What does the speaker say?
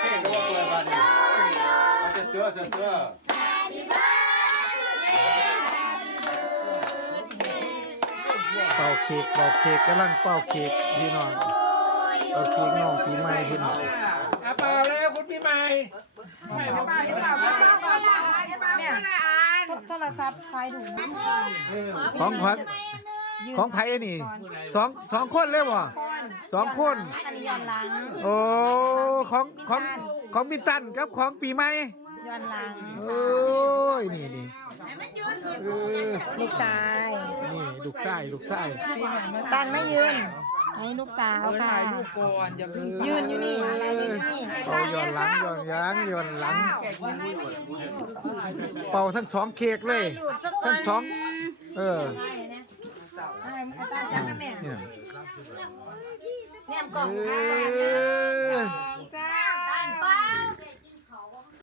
เค้กก็เปิดมาดิเอาเจือเป่าเค้กกำลังเป่าเค้กพี่น้องเป่าเค้กน้องปีใหม่พี่น้อง เปล่าแล้วคุณพี่ใหม่ เนี่ยโทรศัพท์ไฟดู ของขวัญของไผ่นี่สองคนเลยบ่2 คน อันนี้ย้อนหลัง โอ้ของมิตันกับของปีใหม่ ย้อนหลัง โอ้ยนี่ลูกชาย นี่ลูกชาย ตันไม่ยืนให้ลูกสาวค่ะ ถ่ายรูปก่อนอย่าเพิ่ง ยืนอยู่นี่อะไรยืนนี่ เอาย้อนหลังเป่าทั้ง2เค้กเลยทั้ง2ตาจังนะแม่ เนี่ย แม่กล่อง เออ